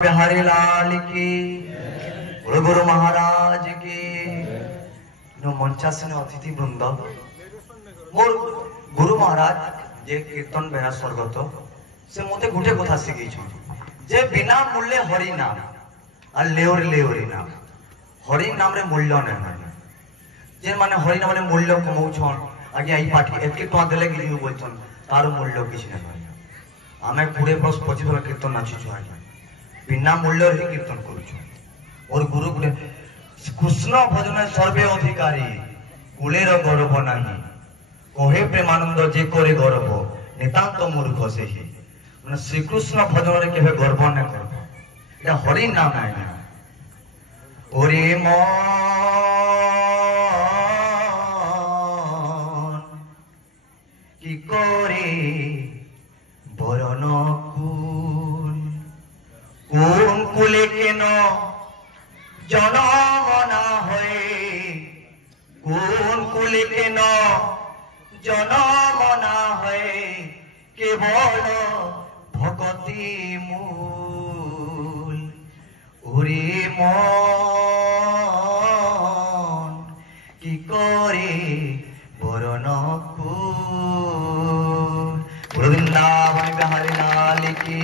बिहारी लाल की गुरु गुरु महाराज की मंचासीन अतिथि वृंद मोर गुरु महाराज जे कीर्तन बेहा स्वर्गत से मते गोटे कथा शिखी जे बिना मूल्य हरि नाम आ लेवरी लेवरी नाम हरि नाम रे मूल्य नहीं जे माने हरि नाम रे मूल्य कमाउछन आगे आई पाठी एतके टका देले कि बोलछन तार मूल्य किछ नहीं आमे 20 वर्ष 25 वर्ष कीर्तन नाचिछु आगे बिना मूल्य ही कीर्तन करुछु और गुरु गुले कृष्ण भजन सर्वे अधिकारी कुलेर गौरव नहीं कहे प्रेमानंद जे करे गौरव नितांत मूर्ख से ही माने श्री कृष्ण भजन रे केबे गर्व न करबो एटा हरि नाम है ओरे मन की करे बरन কোন কুলে কেন জনম না হয়ে কোন কুলে কেন জনম না হয়ে কেবল ভগতি মূল ওরে মন কি করে বরণ কুল বৃন্দাবন বিহারী লাল की